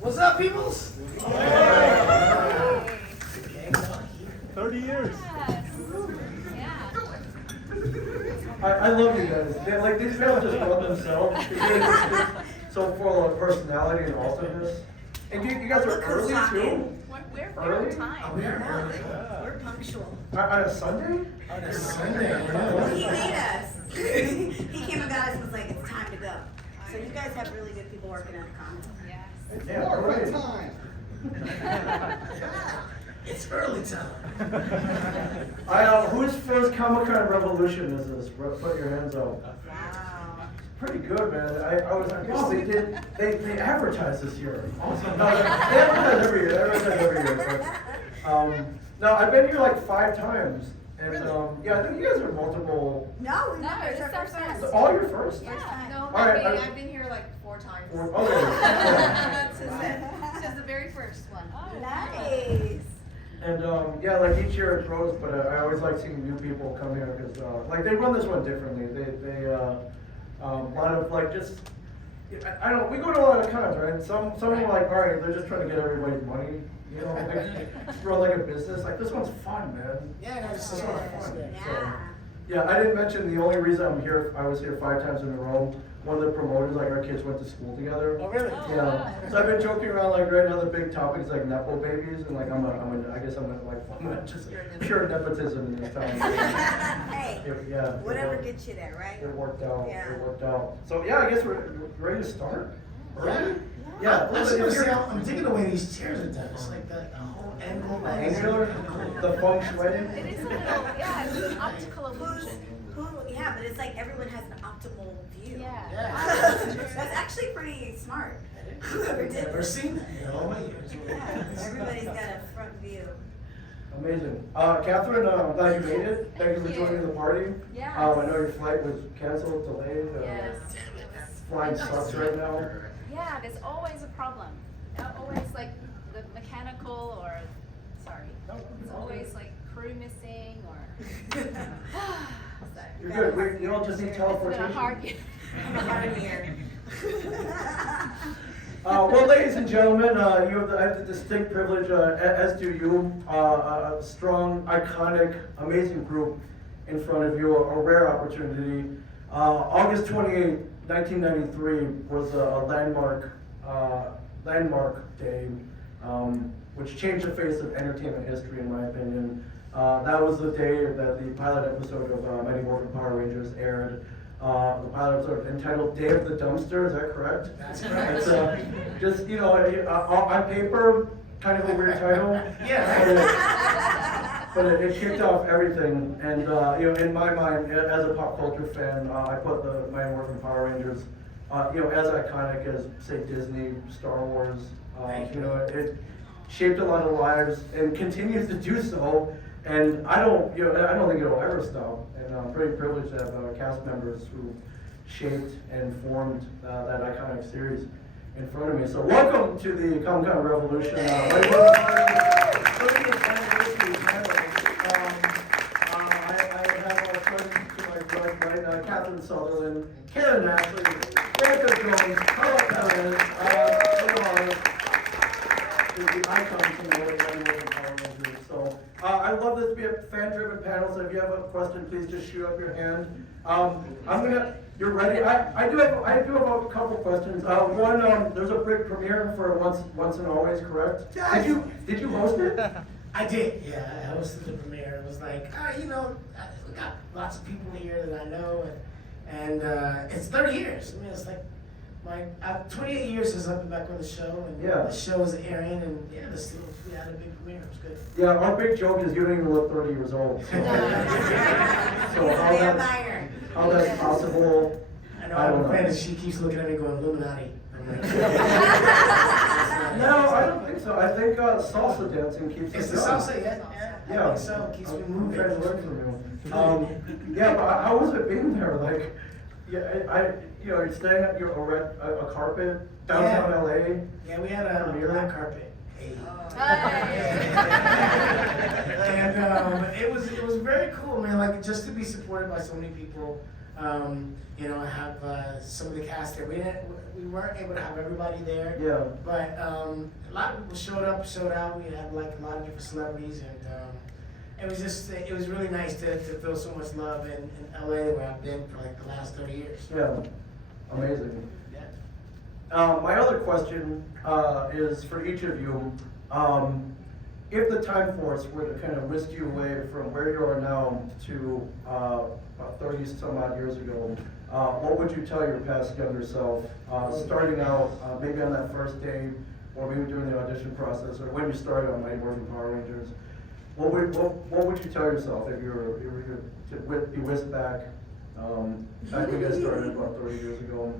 What's up, peoples? Yeah. 30 years. Yeah. I love you guys. Like these guys just love themselves. It's so full of personality and awesomeness. And you guys are early too. We're Early? time. Oh, we are early. We're punctual. On a Sunday? On a Sunday. He made us. He came and got us and was like, it's time to go. So you guys have really good people working at the con. Yes. Yeah, early. time. It's early time. Whose first Comic-Con revolution is this? Put your hands up. Wow. Pretty good, man. I was like, oh, they advertised this year. Awesome. No, they advertise every year. They advertise every year. But, no, I've been here like 5 times. And yeah, I think you guys are multiple. No, No, it's it's our our first time. first. All your first? Yeah. No, All right, I've been here like 4 times. Okay. This is the very first one. Nice. And yeah, like each year it grows, but I always like seeing new people come here because like they run this one differently. They a lot of like just I don't. We go to a lot of cons, right? Some are like, all right, they're just trying to get everybody's money. You know, like, run like a business. Like this one's fun, man. Yeah, no, This it's is a lot of fun. Yeah. Yeah, I didn't mention the only reason I'm here. I was here 5 times in a row. One of the promoters, like our kids went to school together. Oh, really? Yeah. So I've been joking around like right now the big topic is like nepo babies and like I'm just pure nepotism in this town. Hey, Yeah. whatever gets you there, right? It worked out. Yeah. It worked out. So yeah, I guess we're ready to start. Yeah. Yeah. I just want to say, I'm taking away these chairs are done. It's like the whole angle. Angular, the feng shui. It is a little, yeah, it's an optical illusion. Yeah, but it's like everyone has an optimal view. Yeah. That's actually pretty smart. I've never seen that in all my years. Yeah, everybody's got a front view. Amazing. Catherine, I'm glad you made it. Thank you for joining the party. Yes. I know your flight was canceled, delayed. Yes. Flying sucks right now. Yeah, there's always a problem. Always like the mechanical or, sorry, it's always like crew missing or. You're good. You all just need It's teleportation. been a hard year. Hard year. Well, ladies and gentlemen, I have the distinct privilege, as do you, a strong, iconic, amazing group in front of you, a rare opportunity. August 28, 1993 was a landmark day, which changed the face of entertainment history, in my opinion. That was the day that the pilot episode of Mighty Morphin Power Rangers aired. The pilot episode entitled "Day of the Dumpster." Is that correct? That's correct. It's just on paper, kind of a weird title. Yeah. But it kicked off everything, and in my mind, as a pop culture fan, I put the Mighty Morphin Power Rangers, as iconic as say Disney, Star Wars. It shaped a lot of lives and continues to do so. And I don't think it'll ever stop. And I'm pretty privileged to have cast members who shaped and formed that iconic series in front of me. So welcome to the Comic-Con Revolution. I have our friends to my right, Catherine Sutherland, Karan Ashley, Jacob Jones, Carla Perez, the icons from the Mighty Morphin Power Rangers. So I'd love this to be a fan-driven panel. So if you have a question, please just shoot up your hand. You're ready. I do have a couple questions. One, there's a big premiere for Once and Always, correct? Did you host it? I did, yeah. I hosted the premiere. It was like, we got lots of people here that I know, and it's 30 years. I mean, it's like 28 years since I've been back on the show, and the show is airing, and we had a big premiere. It was good. Yeah, our big joke is you don't even look 30 years old. So, how that's possible? I don't know. And she keeps looking at me going, Illuminati. I'm like, No, I don't think so. I think salsa dancing keeps it's us the going. salsa, yeah. I think so. It keeps me I'm moving. trying to learn from you. Yeah, but how was it being there? Like, you're staying at a carpet downtown LA. Yeah, we had a black carpet. Hey. And it was very cool, man. Like just to be supported by so many people. You know, I have some of the cast there. We weren't able to have everybody there. Yeah. But a lot of people showed up, showed out. We had like a lot of different celebrities, and it was really nice to feel so much love in LA, where I've been for like the last 30 years. Yeah, amazing. Yeah. My other question is for each of you. If the time force were to kind of whisk you away from where you are now to about 30 some odd years ago, what would you tell your past younger self, starting out maybe on that first day, or maybe during the audition process, or when you started on Mighty Morphin Power Rangers? What would you tell yourself if you were to be whisked back back when you guys started about 30 years ago?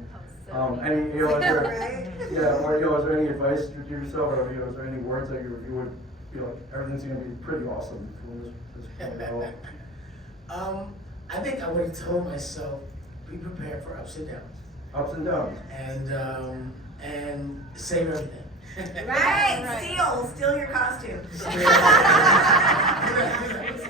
Any, you know, is there, yeah, or, you know, is there any advice to give yourself, or, you know, is there any words that you would, you know, everything's gonna be pretty awesome from this point out? I think I would have told myself, be prepared for ups and downs, Ups and downs. and save everything. Right, steal your costume.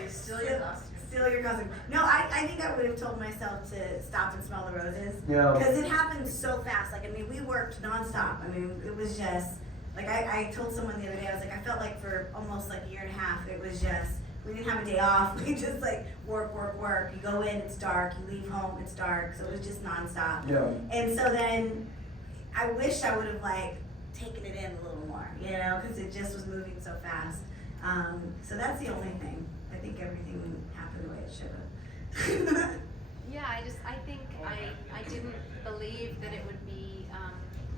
Steal your costume. No, I think I would have told myself to stop and smell the roses. Yeah. Because it happened so fast. Like, I mean, we worked nonstop. I mean, it was just, like, I told someone the other day, I was like, I felt like for almost like a year and a half, it was just, we didn't have a day off. We just like work. You go in, it's dark. You leave home, it's dark. So it was just nonstop. Yeah. And so then I wish I would have like taken it in a little more, you know, because it just was moving so fast. So that's the only thing. I think everything happened the way it should have. Yeah, I think I didn't believe that it would be,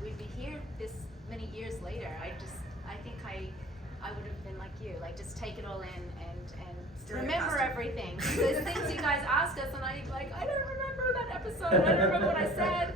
we'd be here this many years later. I think I would have been like you, like just take it all in and Still your remember costume. everything. There's things you guys ask us and I don't remember that episode, I don't remember what I said.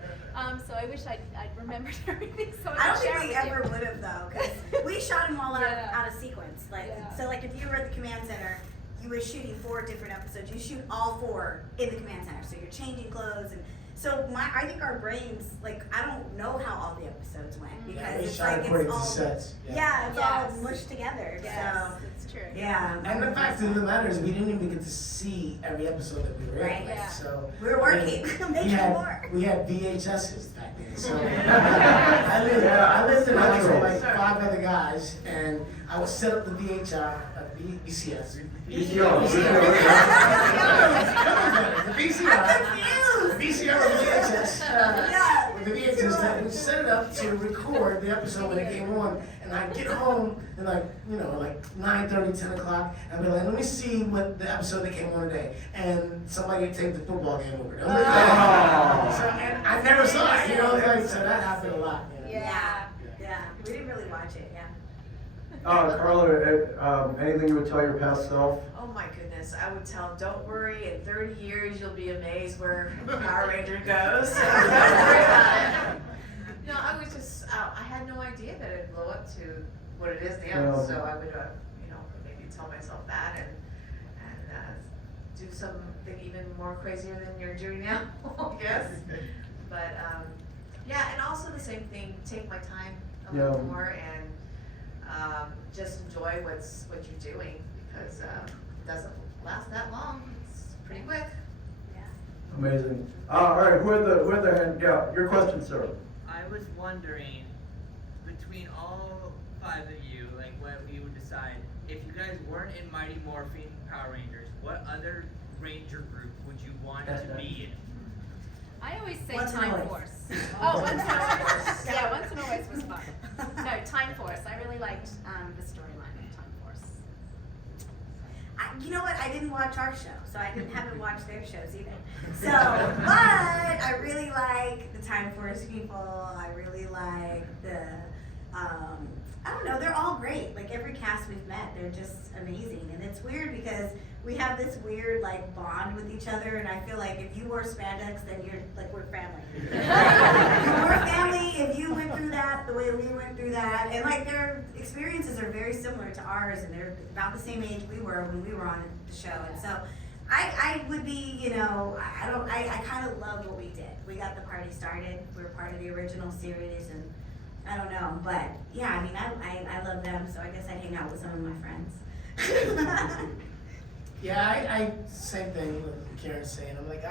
So I wish I'd remembered everything so I don't could share think we with you. ever would have though, because we shot them all Yeah. out of sequence. Like, Yeah. so like if you were at the command center, you were shooting 4 different episodes. You shoot all 4 in the command center, so you're changing clothes and. So I think our brains, like, I don't know how all the episodes went because Yeah, we it's shot like according it's to all sets. yeah, it's Yes. all mushed together. Yes, So it's true. yeah, And the fact of the matter is, we didn't even get to see every episode that we were Right. in. Yeah. So we were working, making it work. we had VHSs back then. So I lived in a house with like 5 other guys, and I would set up the VCS. I'm confused. The VCR with the VHS. Yeah. With the VHS, that we set it up to record the episode when it came on, and I'd get home and like 9:30, 10 o'clock, and I'd be like, let me see what the episode that came on today, and somebody would take the football game over. So, and I never saw it, like, so that happened a lot. Yeah. We didn't really watch it. Yeah. Carla, anything you would tell your past self? Oh my goodness, I would tell him, don't worry, in 30 years you'll be amazed where Power Ranger goes. Don't worry about it. No, I was just, I had no idea that it'd blow up to what it is now, Yeah. so I would, maybe tell myself that and do something even more crazier than you're doing now, I guess. But, yeah, and also the same thing, take my time a little more and just enjoy what you're doing because it doesn't last that long. It's pretty quick. Yeah. Amazing. All right, who are the hand? Yeah, your question, sir. I was wondering, between all 5 of you, like what we would decide, if you guys weren't in Mighty Morphin Power Rangers, what other Ranger group would you want to be in? I always say Once and Time Always. Force. Oh, Once and Always. Yeah, Once and Always was fun. No, Time Force. I really liked the storyline of Time Force. You know what? I didn't watch our show, so I haven't watched their shows either. So, but I really like the Time Force people. I really like the, I don't know, they're all great. Like every cast we've met, they're just amazing. And it's weird because we have this weird like bond with each other, and I feel like if you wore spandex, then you're like, we're family. We're family if you went through that the way we went through that. And like their experiences are very similar to ours, and they're about the same age we were when we were on the show. And so I would be, I kind of loved what we did. We got the party started. We were part of the original series, and I don't know, but yeah, I mean, I love them, so I guess I'd hang out with some of my friends. Yeah, I same thing with Karen's saying. I'm like,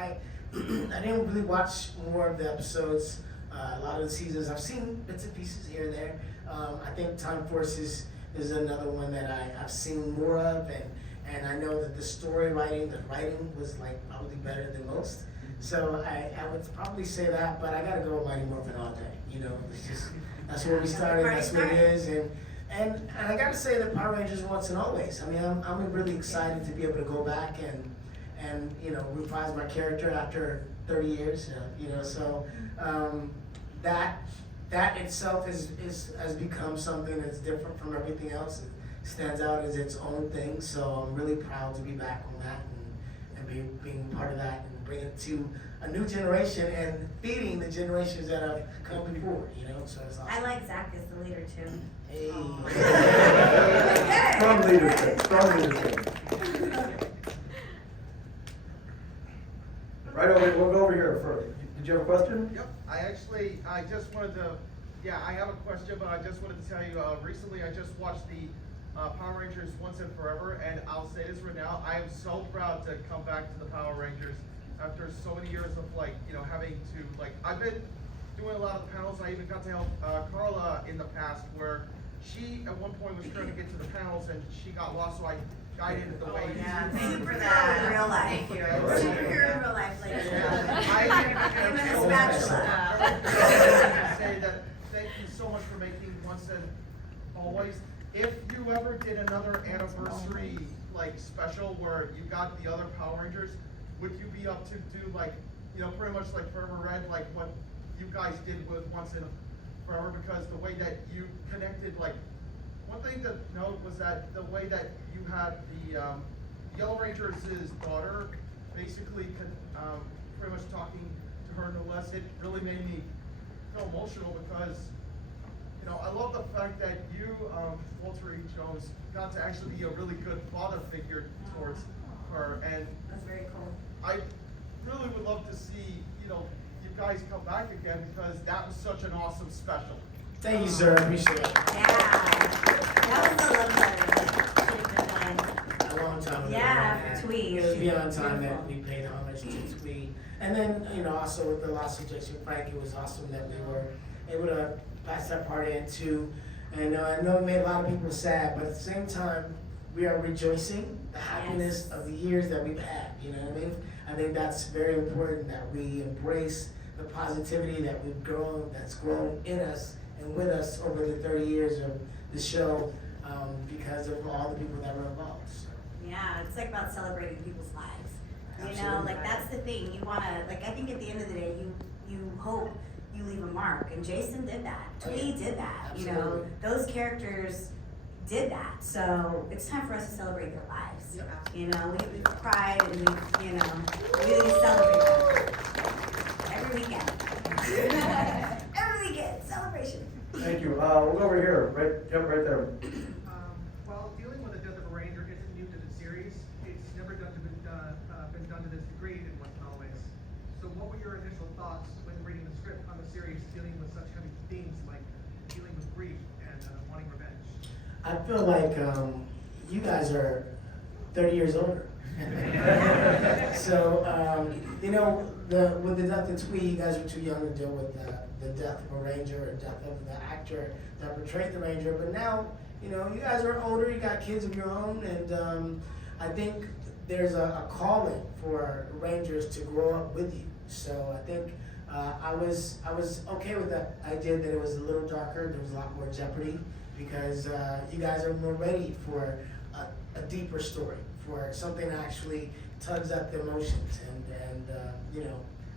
I didn't really watch more of the episodes. A lot of the seasons I've seen bits and pieces here and there. I think Time Force is another one that I've seen more of, and I know that the writing was like probably better than most. So I would probably say that, but I gotta go with Mighty Morphin all day. You know, it's just that's where we started. That's what it is, and I gotta say that Power Rangers once and always. I mean, I'm really excited to be able to go back and you know, reprise my character after 30 years. You know, so that itself has become something that's different from everything else. It stands out as its own thing. So I'm really proud to be back on that and being part of that and bring it to a new generation and feeding the generations that have come before. You know, so it's awesome. I like Zach as the leader too. Hey. Strong leadership, strong leadership. Right over, we'll go over here first. Did you have a question? Yep, I just wanted to, I have a question, but I just wanted to tell you, recently I just watched the Power Rangers Once and Forever, and I'll say this right now, I am so proud to come back to the Power Rangers after so many years of having to, I've been doing a lot of the panels. I even got to help Carla in the past, where she at one point was trying to get to the panels and she got lost, so I guided the way. Yeah, thank you for that in real life. Thank you. Superhero in real life, like I'm a so spatula. say that thank you so much for making Once and Always. If you ever did another anniversary special where you got the other Power Rangers, would you be up to do pretty much like Forever Red, like what you guys did with Once and Forever? Because the way that you connected, one thing to note was that the way that you had the Yellow Ranger's daughter basically pretty much talking to her no less, it really made me feel emotional because, I love the fact that you, Walter E. Jones, got to actually be a really good father figure towards her, and That's very cool. I really would love to see, you guys come back again because that was such an awesome special. Thank you, sir. Appreciate it. Yeah, that was a love letter. Should have been done. A long time ago. Yeah, for Twee. It was beyond time Beautiful. that we paid homage to Twee. And then, also with the loss of Jason Frank, it was awesome that we were able to pass that part in too. And I know it made a lot of people sad, but at the same time, we are rejoicing the happiness of the years that we've had. You know what I mean? I think that's very important that we embrace the positivity that we've grown, that's grown in us and with us over the 30 years of the show, because of all the people that were involved. So. Yeah, it's about celebrating people's lives. Absolutely. That's the thing. You wanna, I think at the end of the day, you hope you leave a mark, and Jason did that. Twee did that. Absolutely. Those characters did that. So it's time for us to celebrate their lives. Yep. We've cried and we really celebrate them every weekend. Every weekend celebration. Thank you. We'll go over here, right there. Well, dealing with the death of a ranger isn't new to the series. It's never been done to this degree in Once and Always. So what were your initial thoughts when reading the script on the series dealing with such heavy themes like dealing with grief and wanting revenge? I feel like you guys are 30 years older. So, with the death of Twee, you guys were too young to deal with the death of a ranger or death of the actor that portrayed the ranger. But now, you guys are older, you got kids of your own, and I think there's a calling for rangers to grow up with you. So I think I was okay with that idea that it was a little darker, there was a lot more jeopardy, because you guys are more ready for a deeper story, for something that actually tugs at the emotions, and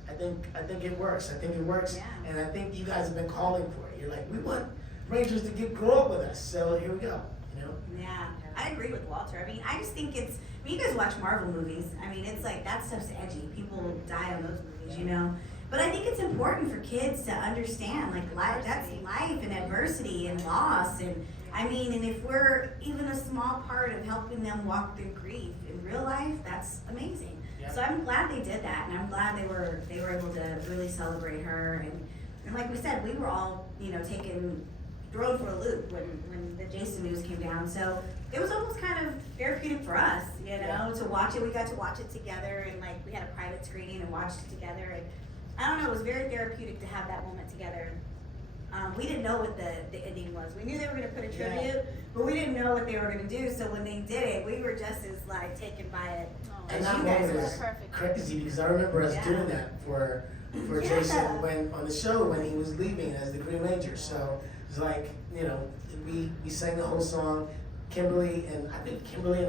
I think it works. I think it works, Yeah. and I think you guys have been calling for it. You're like, we want Rangers to grow up with us, so here we go. Yeah, I agree with Walter. I mean, I just think you guys watch Marvel movies. I mean, it's that stuff's edgy. People die on those movies, But I think it's important for kids to understand, life, that's life and adversity and loss. And if we're even a small part of helping them walk through grief in real life, that's amazing. Yeah. So I'm glad they did that, and I'm glad they were able to really celebrate her. And like we said, we were all, taken thrown for a loop when the Jason news came down. So it was almost kind of therapeutic for us, you know, to watch it. We got to watch it together, and like we had a private screening and watched it together. And I don't know, it was very therapeutic to have that moment together. We didn't know what the ending was. We knew they were going to put a tribute, but we didn't know what they were going to do. So when they did it, we were just as like taken by it And as that you guys moment were. was crazy because I remember us doing that for Jason when on the show when he was leaving as the Green Ranger. So it was like, you know, we sang the whole song. Kimberly and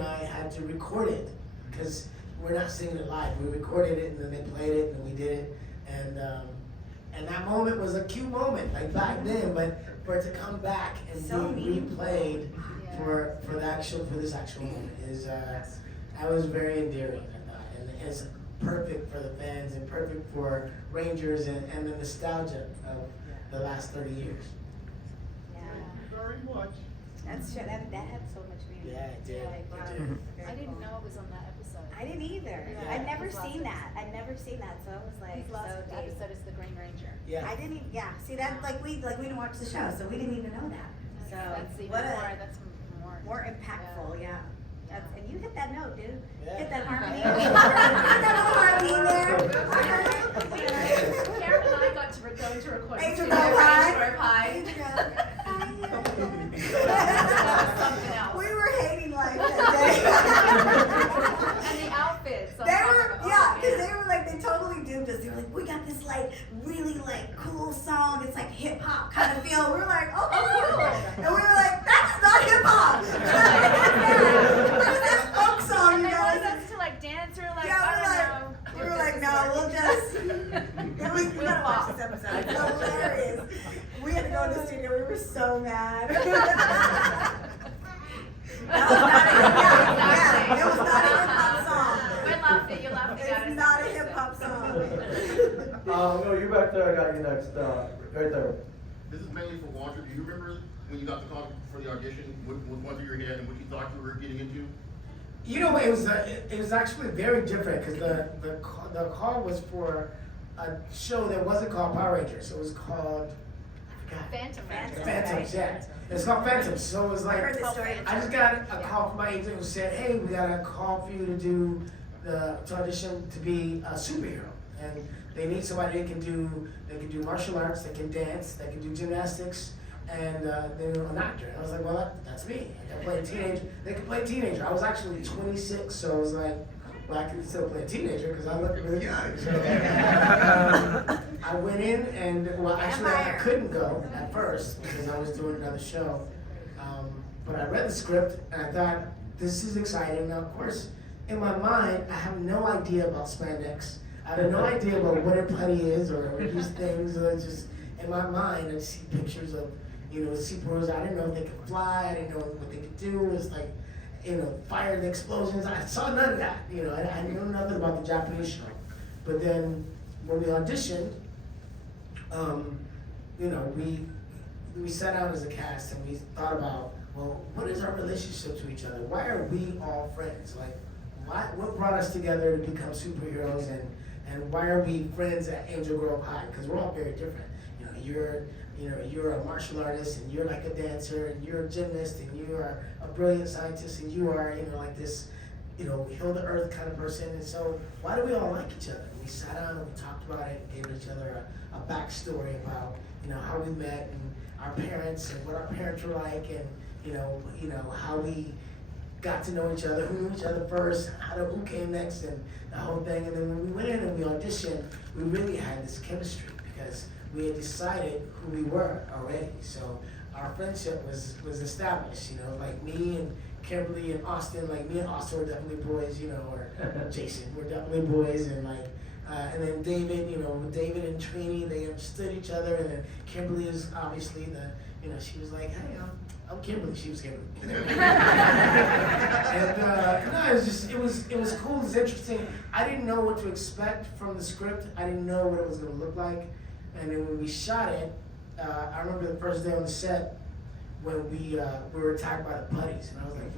I had to record it because we're not singing it live. We recorded it and then they played it and we did it. And that moment was a cute moment, like back then, but for it to come back and So be replayed for this actual moment is that was very endearing, I thought, and it's perfect for the fans and perfect for Rangers and the nostalgia of the last 30 years. Yeah, Very much. that's true. That had so much meaning. Yeah, it did. Like, It wow, did. very I didn't cool. know it was on that episode. I didn't either. Yeah. I'd never His last seen that. episode. I'd never seen that, so I was like, His last so deep. episode is the Green Ranger. Yeah. I didn't even, yeah, see that, we didn't watch the show, so we didn't even know that. So, That's even what more. a, That's more. more impactful, yeah. That's, and you hit that note, dude. Yeah. Hit that harmony. Hit that little harmony in there. I heard it. Karen and I got to go into recording Angel studio, Go High. Range Grove High. Something else. We were hating life that And the outfits. day. They were, yeah, because they were like, they totally duped us. They were like, we got this like, really like cool song. It's like hip hop kind of feel. We were like, oh, cool. And we were like, that's not hip hop. What is this folk song, And you they wanted guys? us to like dance. We were like, Yeah, I don't know. we were like, no, we'll just. We gotta watch this episode. It's hilarious. We had to go in the studio. We were so mad. That was not a, yeah, it was not a hip hop song. We're laughing. You're laughing at us. It's not a hip hop song. No, you back there, I got you next, right there. This is mainly for Walter. Do you remember when you got the call for the audition, what went through your head and what you thought you were getting into? You know, it was actually very different because the call was for a show that wasn't called Power Rangers. It was called, I forgot. Phantom. Phantoms, yeah. It's called Phantoms. So it was I like, heard this story. I just got a call from my agent who said, hey, we got a call for you to audition to be a superhero. And they need somebody that can do martial arts, they can dance, they can do gymnastics, and they're an actor. I was like, well, that's me. I can play a teenager. They can play a teenager. I was actually 26, so I was like, well, I can still play a teenager because I look really young. So, I went in and, well, actually I couldn't go at first because I was doing another show. But I read the script and I thought, this is exciting. Now, of course, in my mind, I have no idea about spandex. I have no idea about what a putty is or these things. It's just, in my mind, I just see pictures of, you know, superheroes. I didn't know if they could fly. I didn't know what they could do. It was like, you know, fire and explosions. I saw none of that. You know, I knew nothing about the Japanese show. But then when we auditioned, you know, we sat down as a cast and we thought about, well, what is our relationship to each other? Why are we all friends? Like, what brought us together to become superheroes, and why are we friends at Angel Grove High? Because we're all very different. You're a martial artist, and you're like a dancer, and you're a gymnast, and you are a brilliant scientist, and you are, you know, like this, you know, heal the earth kind of person. And so, why do we all like each other? And we sat down and we talked about it, and gave each other a backstory about, you know, how we met and our parents and what our parents were like, and you know how we got to know each other, who knew each other first, who came next, and the whole thing. And then when we went in and we auditioned, we really had this chemistry because we had decided who we were already. So our friendship was established, you know, like me and Kimberly and Austin, like me and Austin were definitely boys, you know, or Jason, we're definitely boys, and like, and then David, you know, David and Trini, they understood each other, and then Kimberly is obviously you know, she was like, hey, I'm Kimberly, she was Kimberly. And no, it was cool, it was interesting. I didn't know what to expect from the script. I didn't know what it was gonna look like. And then when we shot it, I remember the first day on the set when we were attacked by the putties, and I was like,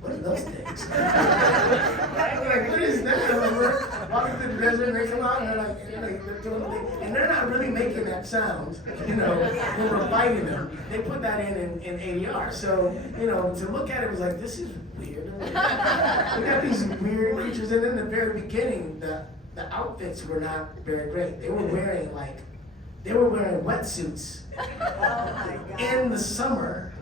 what are those things? I'm like, what is that? We're walking through the desert and they come out and they're like, they're doing the thing. And they're not really making that sound, when we're fighting them. They put that in ADR. So, to look at it was like, this is weird. We got these weird creatures. And in the very beginning, the outfits were not very great. They were wearing wetsuits in the summer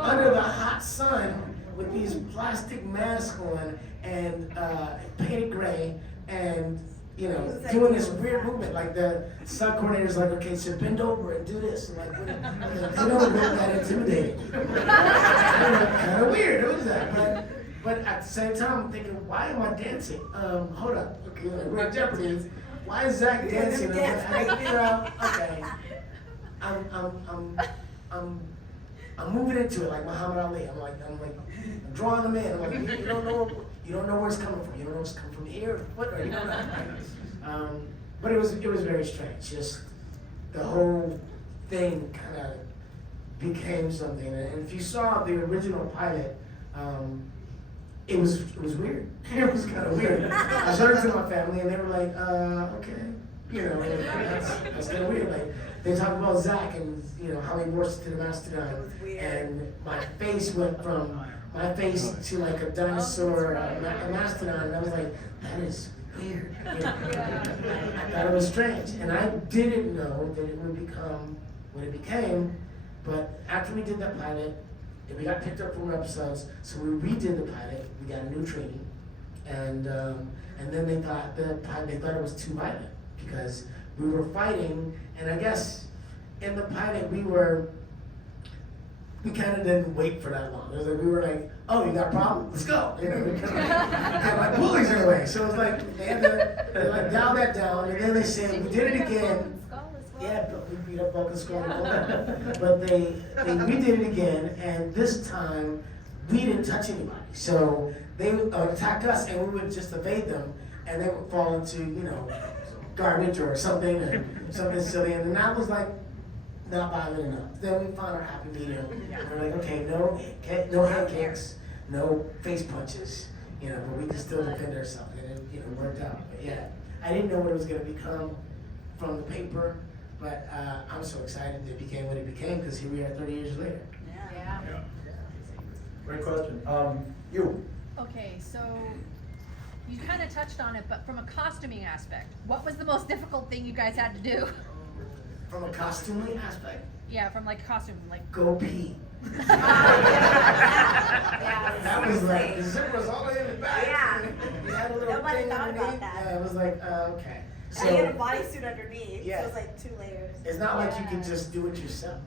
under the hot sun with these plastic masks on and painted gray and doing this weird movement. Like the sub coordinator's like, okay, so bend over and do this. And like, they don't look that intimidating. Kind of weird. It was that, but at the same time, I'm thinking, why am I dancing? Hold up. Okay, we're at Jeopardy. Why is Zach dancing? I figure out, okay, I'm moving into it like Muhammad Ali. I'm drawing them in. I'm like, you don't know where it's coming from. You don't know it's coming from here, or you don't know. But it was very strange. Just the whole thing kind of became something. And if you saw the original pilot, it was weird. It was kind of weird. I showed it to my family, and they were like, okay, that's kind of weird. Like they talk about Zach and how he morphs to the mastodon, and my face went from my face to like a dinosaur, a mastodon, and I was like, that is weird. I thought it was strange, and I didn't know that it would become what it became. But after we did that pilot, and we got picked up for more episodes, so we redid the pilot. We got a new training, and then they thought it was too violent because we were fighting, and I guess in the pilot we kind of didn't wait for that long. It was like we were like, oh, you got a problem? Let's go. We kind of like bullies in a way. So it was like they had to dial that down, and then they said we did it again. Yeah, but we beat up Vulcan Skull. But we did it again, and this time we didn't touch anybody. So they would attack us, and we would just evade them, and they would fall into garbage or something, and something silly, and then that was like not violent enough. Then we found our happy medium. We're like, okay, no hand kicks, no face punches, but we can still defend ourselves, and it worked out. But yeah, I didn't know what it was going to become from the paper. But I'm so excited that it became what it became because here we are 30 years later. Yeah. Great question. You. Okay, so you kind of touched on it, but from a costuming aspect, what was the most difficult thing you guys had to do? From a costuming aspect? Yeah, from like costume, like. Go pee. That was like, the zipper was all the way in the back. Yeah. You had a little Nobody thing thought about underneath. that. Yeah, it was like, okay. And you had a bodysuit underneath, Yeah. so it was like 2 layers. It's not like you can just do it yourself.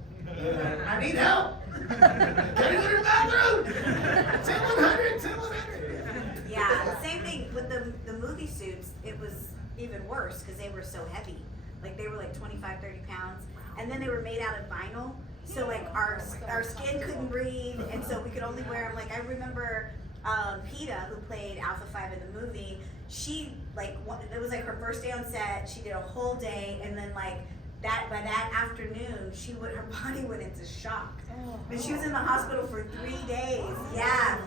I need help. Can I go to the bathroom? 10-100. Yeah, the same thing with the movie suits. It was even worse because they were so heavy. Like they were like 25, 30 pounds, and then they were made out of vinyl. So like our skin couldn't breathe, and so we could only wear them. Like I remember Peta, who played Alpha 5 in the movie. She it was like her first day on set. She did a whole day, and then by that afternoon, her body went into shock, and she was in the hospital for 3 days. Yeah,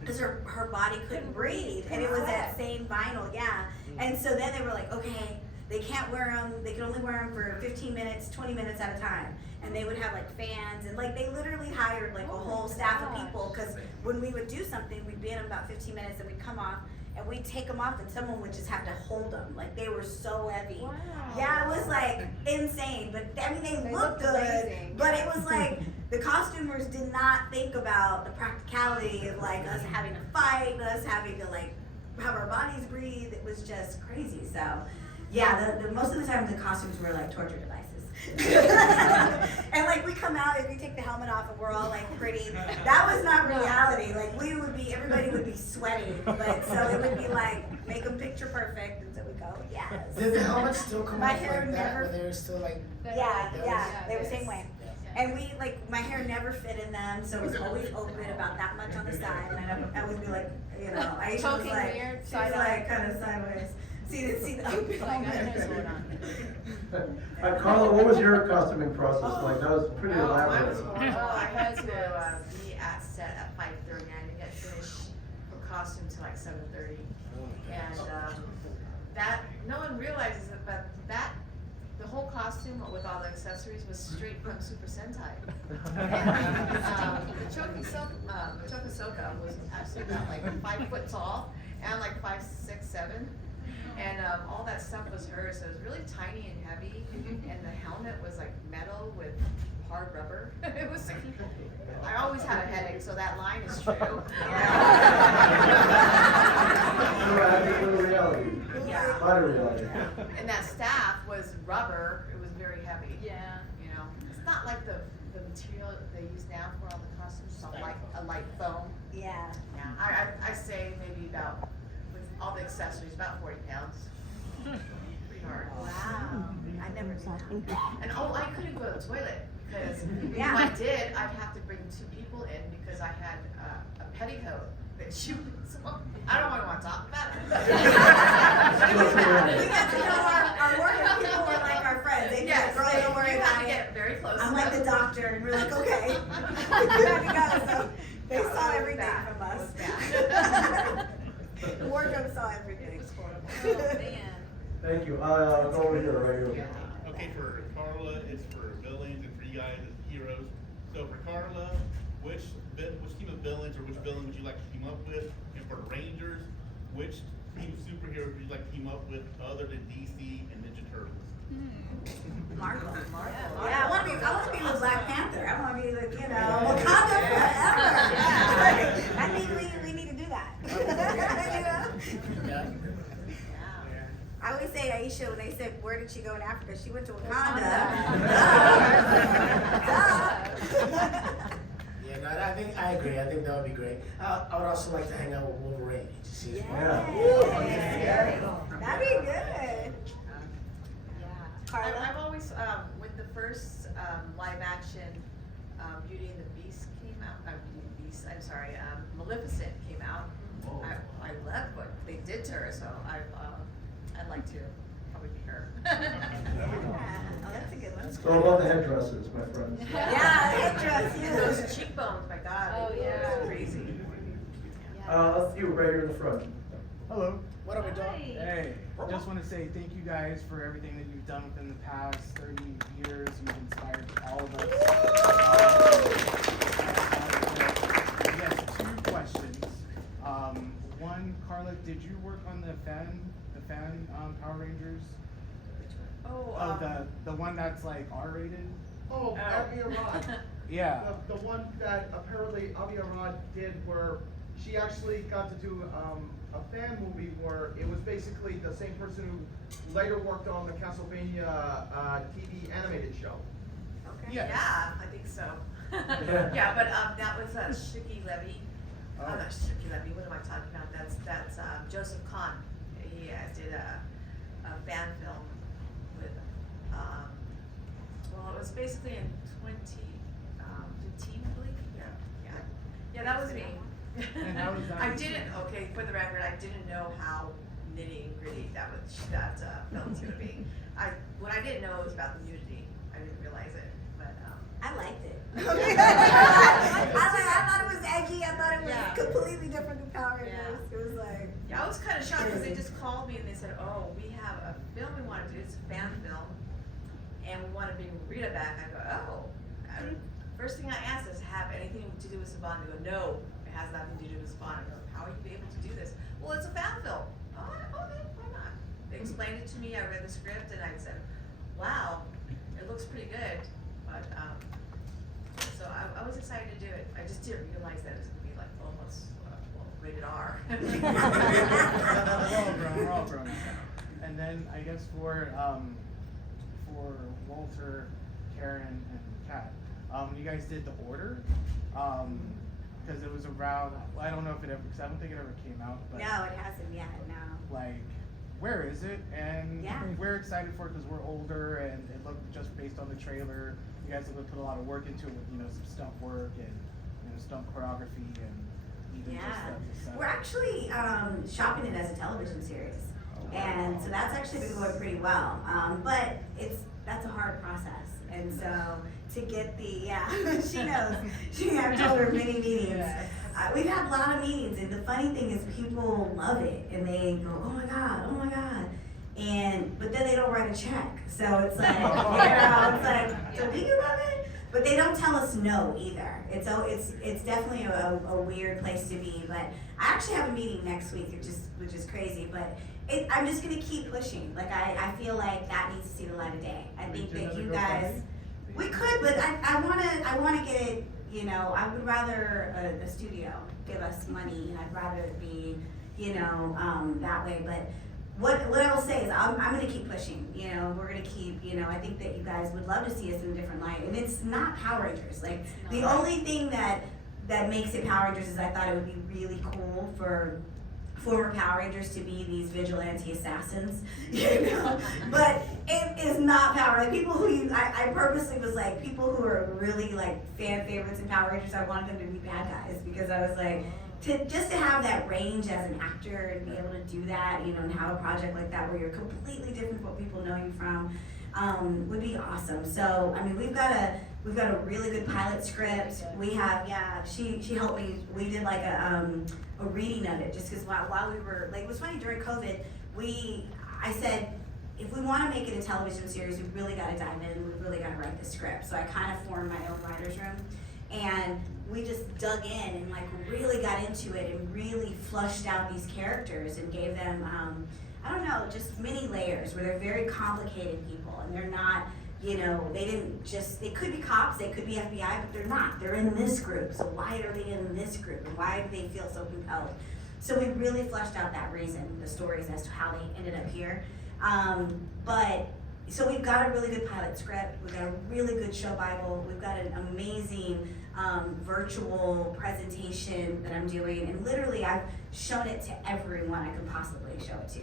because her body couldn't breathe, and it was that same vinyl. Yeah, and so then they were like, okay, they can't wear them. They can only wear them for 15 minutes, 20 minutes at a time, and they would have like fans, and like they literally hired like a whole staff of people because when we would do something, we'd be in them about 15 minutes, and we'd come off. And we'd take them off and someone would just have to hold them. Like they were so heavy. Wow. Yeah, it was like insane. But I mean, they looked good. amazing. But it was like the costumers did not think about the practicality of like us having to fight, us having to like have our bodies breathe. It was just crazy. So yeah, the most of the time the costumes were like torture devices. And like we come out, if you take the helmet off and we're all like pretty, that was not reality. Like everybody would be sweating, but so it would be like make them picture perfect, and so we go, yes. Did the helmet still come My off hair like that? never- Where they were still like, Yeah, they were the same way. And we my hair never fit in them, so it was always open about that much on the side, and I would be like, Aisha was Poking like, weird, she was side like eye. kind of sideways. See the open helmet. Carla, what was your costuming process like? That was pretty Mine elaborate. was horrible. I had to be at set at 5:30. I didn't get finished costume till like 7:30. And that, no one realizes it, but the whole costume with all the accessories was straight from Super Sentai. And the Chokisoka was actually about like 5 foot tall and like 5, 6, 7. And all that stuff was hers, so it was really tiny and heavy. And the helmet was like metal with hard rubber. It was, I always had a headache, so that line is true. Reality. Yeah. Body reality. And that staff was rubber, it was very heavy. Yeah. You know, it's not like the material they use now for all the costumes, it's like a light foam. Yeah. Yeah, I say maybe about, with all the accessories, about 40 pounds. Pretty hard. Wow. I never saw that. And I couldn't go to the toilet, because Yeah. if I did, I'd have to bring 2 people in, because I had a petticoat that she was, I don't want to talk about it. We got to know our working people were like our friends. They Yes, just, girl, don't worry you about have to it. get very close. I'm like the doctor, and we're like, okay. We gotta go. So they Yeah, saw it was everything bad. from It us. was bad. The wardrobe saw everything. It was horrible. Oh, man. Thank you. Go over here, right here. Okay, for Carla, it's for villains, and for you guys, it's heroes. So for Carla, which team of villains or which villain would you like to team up with? And for the Rangers, which team of superheroes would you like to team up with other than DC and Ninja Turtles? Marvel. Marvel. Yeah, I want to be with Black Panther. I want to be with, Wakanda forever. I mean, we need to do that. Yeah. I always say Aisha when they said, where did she go in Africa? She went to Wakanda. Yeah, no, I think I agree. I think that would be great. I would also like to hang out with Wolverine. Did you see his That'd be good. Carla? I've always, when the first live action Beauty and the Beast came out, Beauty and the Beast, I'm sorry, Maleficent came out, I loved what they did to her, so I'd like to probably be her. Yeah. Oh, that's a good one. So about the headdresses, my friends. Yeah, headdress, yeah. Those cheekbones, my God, Oh, they yeah. were crazy. Let's you right here in the front. Hello. What are we doing? Hey, just want to say thank you guys for everything that you've done within the past 30 years. You've inspired all of us. Yes, 2 questions. One, Carla, did you work on the fan Power Rangers? Oh, The one that's like R-rated? Oh, Abby Arad. Yeah. The one that apparently Abby Arad did where she actually got to do a fan movie where it was basically the same person who later worked on the Castlevania TV animated show. Okay. Yes. yeah, I think so. Yeah, but that was Shiki Levy. Oh. Not Shiki Levy, what am I talking about? That's Joseph Kahn. He did a fan film with, well, it was basically in 2015, I believe. Yeah, that was me. And how was that I received? didn't, okay, for the record, I didn't know how nitty and gritty that film's gonna be. What I didn't know was about the nudity. I didn't realize it, but, I liked it. I thought it was edgy. I thought it was Yeah. completely different than Power Rangers. Yeah. It was like, yeah, I was kind of shocked because they just called me and they said, oh, we have a film we want to do, it's a fan film, and we want to bring Rita back. I go, oh. First thing I asked is, have anything to do with Saban? They go, no, it has nothing to do with Saban. I go, how are you able to do this? Well, it's a fan film. Oh, okay, why not? They explained it to me, I read the script, and I said, wow, it looks pretty good. But, so I was excited to do it. I just didn't realize that it was going to be like almost, rated R. We're all grown up. And then I guess for Walter, Karen, and Kat, you guys did the order, because it was around, I don't know if it ever, because I don't think it ever came out, but no, it hasn't yet, no. like, where is it? And Yeah. we're excited for it because we're older, and it looked just based on the trailer. You guys have put a lot of work into it, some stunt work and stunt choreography and even just the set. We're actually shopping it as a television series. And so that's actually been going pretty well. But that's a hard process. And so to get she knows. I've told her many meetings. We've had a lot of meetings, and the funny thing is people love it, and they go, oh my God. But then they don't write a check. So it's like, it's like, so do you love it? But they don't tell us no either. It's definitely a weird place to be. But I actually have a meeting next week, which is crazy. But I'm just gonna keep pushing. Like I feel like that needs to see the light of day. I think that you guys, we could, but I wanna get it. You know, I would rather a studio give us money, and I'd rather it be, that way. But what I will say is I'm gonna keep pushing. We're gonna keep. I think that you guys would love to see us in a different light, and it's not Power Rangers. Like the only thing that makes it Power Rangers is I thought it would be really cool for former Power Rangers to be these vigilante assassins, but it is not Power. Like people who I purposely was like people who are really like fan favorites in Power Rangers. I wanted them to be bad guys because I was like just to have that range as an actor and be able to do that, and have a project like that where you're completely different from what people know you from, would be awesome. So I mean, we've got a really good pilot script. We have, she helped me. We did like a reading of it just because while we were like, it was funny during COVID. I said, if we want to make it a television series, we've really got to dive in. We've really got to write the script. So I kind of formed my own writer's room, and we just dug in and like really got into it and really flushed out these characters and gave them, I don't know, just many layers where they're very complicated people and they're not. They could be cops, they could be FBI, but they're not. They're in this group, so why are they in this group, and why do they feel so compelled? So we really fleshed out that reason, the stories as to how they ended up here. So we've got a really good pilot script, we've got a really good show Bible, we've got an amazing virtual presentation that I'm doing, and literally I've shown it to everyone I could possibly show it to.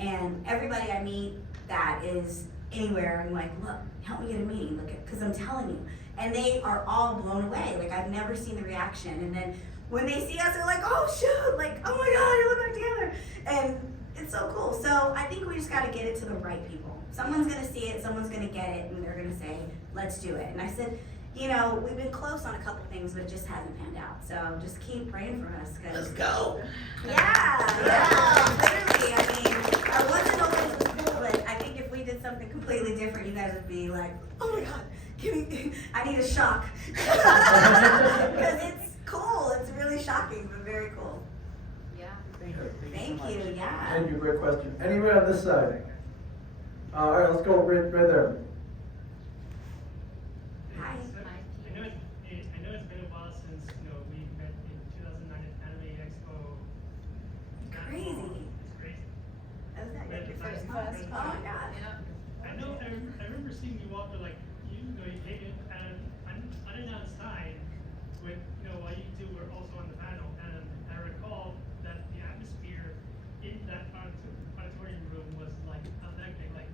And everybody I meet that is anywhere, I'm like, look, help me get a meeting, because I'm telling you. And they are all blown away. Like, I've never seen the reaction. And then when they see us, they're like, oh, shoot, like, oh my God, you look back together. And it's so cool. So I think we just got to get it to the right people. Someone's going to see it, someone's going to get it, and they're going to say, let's do it. And I said, we've been close on a couple things, but it just hasn't panned out. So just keep praying for us. Let's go. Yeah. Literally, I mean, I wasn't always cool, but I think if we did something completely different, you guys would be like, oh my God, I need a shock. Because it's cool. It's really shocking, but very cool. Yeah. Thank you. Yeah. Thank you, great question. Anyway on this side? All right, let's go right there. Hi. I know it's been a while since we met in 2009 at Anime Expo. Crazy. It's crazy. Was that your first First Oh my God. I remember seeing you walk like you came in and unannounced time with while you two were also on the panel, and I recall that the atmosphere in that auditorium room was like electric. Like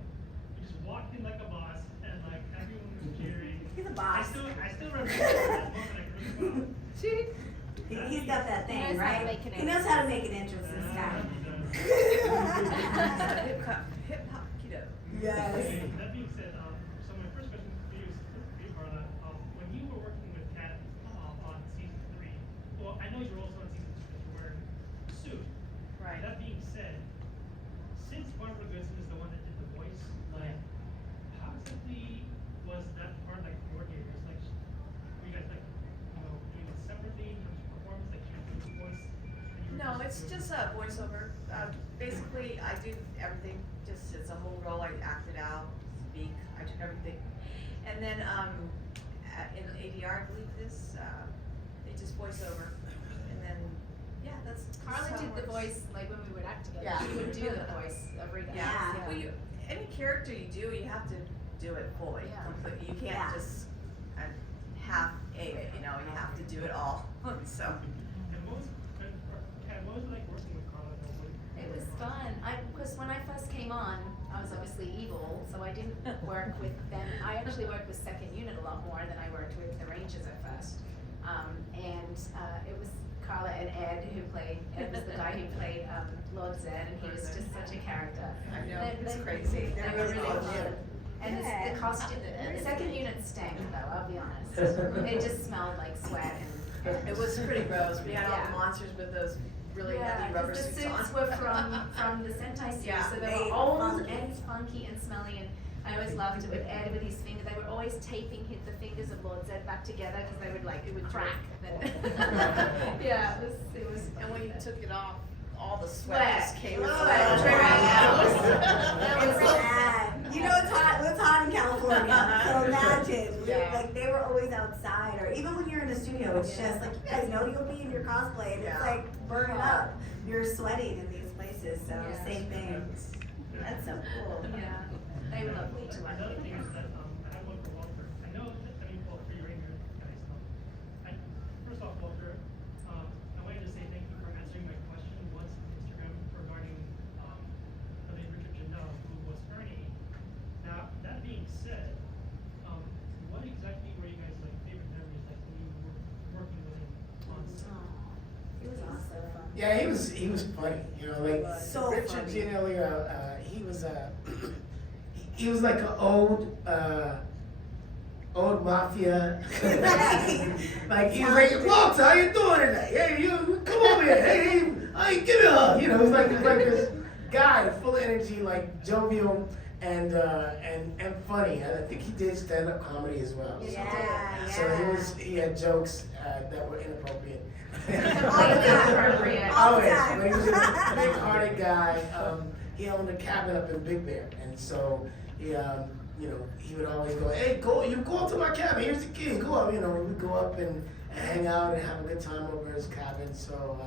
you just walked in like a boss, and like everyone was cheering. He's a boss. I still remember that moment. I really well. He's got that He thing, knows how to right? make an He knows how to make an entrance, this guy. Hip hop kiddo. Yes. That being said, so my first question for you is, Carla, when you were working with Kat on season 3, well, I know you were also on season 2 because you were a suit. Right. That being said, since Barbara Goodson is the one that did the voice, like, how exactly was that part like coordinated? Like, were you guys like, doing it separately in terms of performance, like she was doing the voice? and you were No, it's just a voiceover. Basically, I do everything. Just it's a whole role. I act it out, speak. I do everything. And then in ADR, I believe they just voice over. And then that's Carla how it did the works. voice like when we would act together. Yeah. She would do the voice every day. Yeah. Well, any character you do, you have to do it fully, Yeah. completely. You can't Yeah. just half A it. You have to do it all. So. And what was it like working with Carla? It was fun. Because when I first came on, I was obviously evil, so I didn't work with them. I actually worked with second unit a lot more than I worked with the Rangers at first. It was Carla and Ed Ed was the guy who played Lord Zed, and he was just such a character. I know, it's crazy. They were really fun. And the costume, the second unit stank though, I'll be honest. It just smelled like sweat and It was pretty gross. We had all Yeah. the monsters with those really Yeah, heavy rubber 'cause the suits suits on. were from the Sentai series, Yeah, so they they were old funky. and funky and smelly, and I always loved it with Ed with his finger. They were always taping the fingers of Lord Zed back together because they would it would crack. Yeah, it was. And when you took it off, all the sweat Sweat. just came Oh. sweat Oh. dripping out. It's bad. You know it's hot in California, so imagine. Yeah. Like they were always outside, or even when you're in the studio, it's just like you guys know you'll be in your cosplay and it's Yeah. like burning up. You're sweating in these places, so Yeah. same thing. That's so cool. Yeah, they were lovely to work Another with. thing is that, I have one for Walter. I know, well, for your Ranger guys, first off, Walter, I wanted to say thank you for answering my question once on Instagram regarding, the late Richard Janelle, who was Ernie. Now, that being said, what exactly were you guys' favorite memories when you were working with him on set? It was awesome. Yeah, he was funny, So Richard funny. Gianelli, he was like an old mafia. Like he was like, Walter, how you doing today? Hey, you come over here. Hey, give me a hug. He was like this guy, full of energy, like jovial and funny. And I think he did stand-up comedy as well. Yeah, So he had jokes that were inappropriate. Completely inappropriate. All the Always, time. but he was a big-hearted guy. He owned a cabin up in Big Bear, and so he would always go, "Hey, you go up to my cabin. Here's the key. Go up." We'd go up and hang out and have a good time over at his cabin. So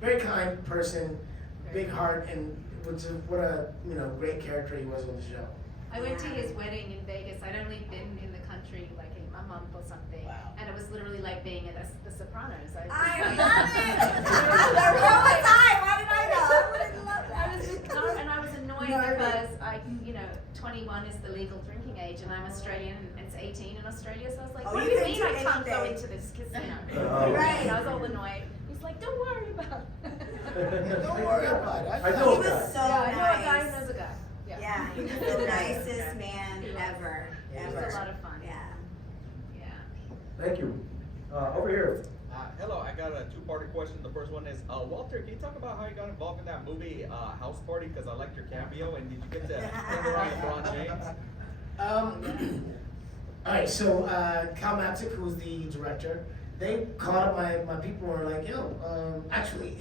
very kind person, big heart, and what a great character he was on the show. I went to his wedding in Vegas. I'd only been in the country like a month or something, and it was literally like being at the Sopranos. I love it. Where was I? Why did I know? I would have loved that. I was just, and I was annoyed because 21 is the legal drinking age, and I'm Australian, and it's 18 in Australia. So I was like, Oh, what you do you couldn't mean do I can't go anything. into this casino? Oh. Right. I was all annoyed. He's like, don't worry about it. Don't worry about it. I He know a was guy. so Yeah, I know a guy who nice. knows a guy. Yeah, he was the nicest man He was. ever. It was Ever. a lot of fun. Yeah. Yeah. Thank you. Over here. Hello, I got a two-parter question. The first one is, Walter, can you talk about how you got involved in that movie, House Party? Because I liked your cameo, and did you get to hang around LeBron James? All right, so Cal Matzik, who's the director, they called up my people and were like, actually,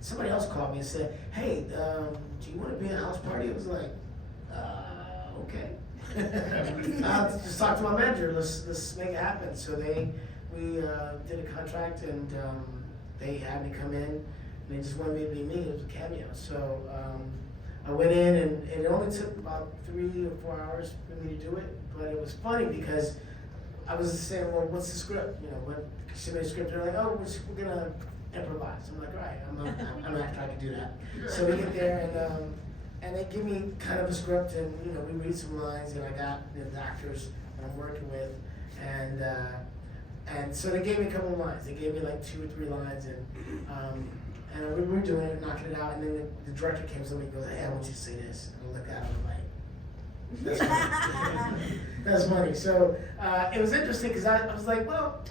somebody else called me and said, hey, do you want to be in a house party? I was like, okay. I'll just talk to my manager. Let's make it happen. So we did a contract, and they had me come in, and they just wanted me to be me. It was a cameo. So I went in, and it only took about 3 or 4 hours for me to do it. But it was funny because I was saying, well, what's the script? What she made a script. They're like, oh, we're gonna improvise. I'm like, all right, I'm an actor, I can do that. So we get there, and they give me kind of a script, and we read some lines, and I got the actors that I'm working with, and so they gave me a couple of lines. They gave me like 2 or 3 lines, and we were doing it, knocking it out, and then the director came to me and goes, hey, I want you to say this. And I look at him, I'm like, that's funny. That's funny. So it was interesting because I was like, well,